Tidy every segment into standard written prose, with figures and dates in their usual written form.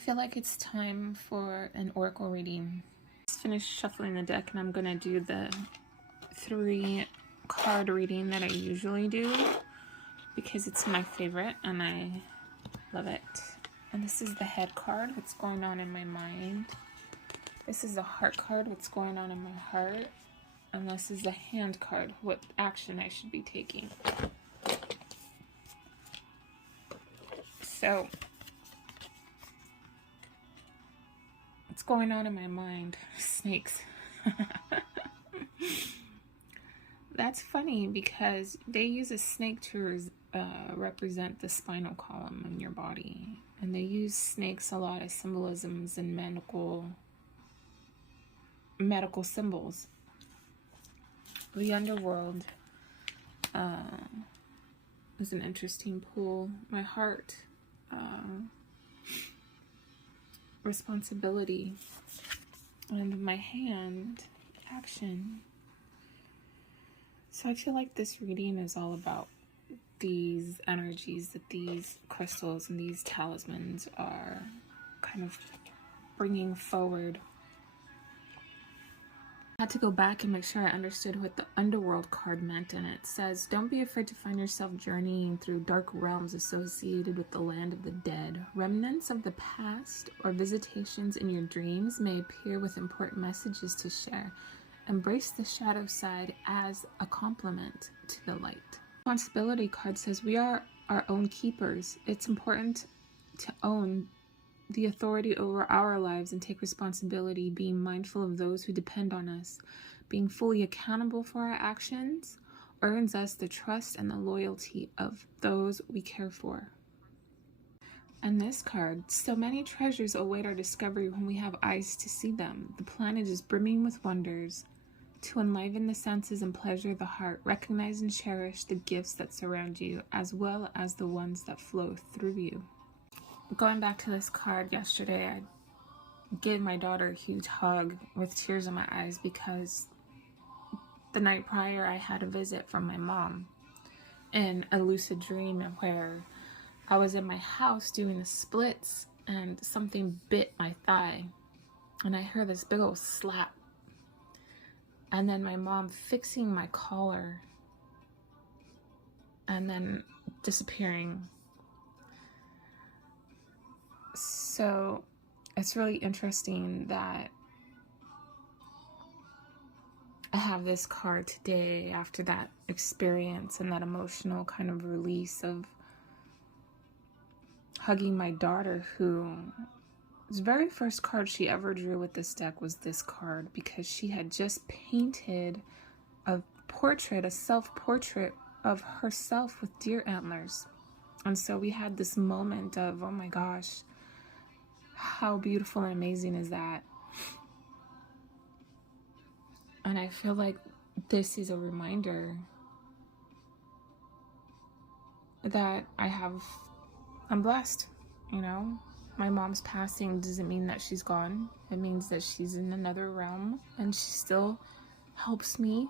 feel like it's time for an oracle reading. Just finished shuffling the deck, and I'm gonna do the 3 card reading that I usually do because it's my favorite and I love it. And this is the head card, what's going on in my mind. This is the heart card, what's going on in my heart. And this is the hand card, what action I should be taking. So, what's going on in my mind? Snakes. That's funny because they use a snake to represent the spinal column in your body. And they use snakes a lot as symbolisms and medical symbols. The underworld is an interesting pull. My heart, responsibility, and my hand, action. So I feel like this reading is all about these energies that these crystals and these talismans are kind of bringing forward. I had to go back and make sure I understood what the underworld card meant, and it says, don't be afraid to find yourself journeying through dark realms associated with the land of the dead. Remnants of the past or visitations in your dreams may appear with important messages to share. Embrace the shadow side as a complement to the light. Responsibility card says we are our own keepers. It's important to own the authority over our lives and take responsibility, being mindful of those who depend on us. Being fully accountable for our actions earns us the trust and the loyalty of those we care for. And this card, so many treasures await our discovery when we have eyes to see them. The planet is brimming with wonders. To enliven the senses and pleasure the heart, recognize and cherish the gifts that surround you, as well as the ones that flow through you. Going back to this card, yesterday I gave my daughter a huge hug with tears in my eyes because the night prior I had a visit from my mom in a lucid dream where I was in my house doing the splits and something bit my thigh and I heard this big old slap, and then my mom fixing my collar and then disappearing. So it's really interesting that I have this card today after that experience and that emotional kind of release of hugging my daughter, who the very first card she ever drew with this deck was this card, because she had just painted a portrait, a self-portrait of herself with deer antlers. And so we had this moment of, oh my gosh, how beautiful and amazing is that? And I feel like this is a reminder that I'm blessed, you know? My mom's passing doesn't mean that she's gone. It means that she's in another realm and she still helps me.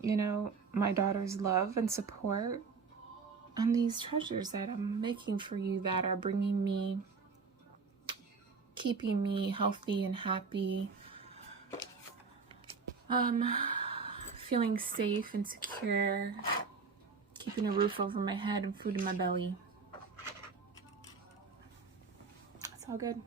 You know, my daughter's love and support and these treasures that I'm making for you that are bringing me, keeping me healthy and happy, feeling safe and secure, keeping a roof over my head and food in my belly. It's all good.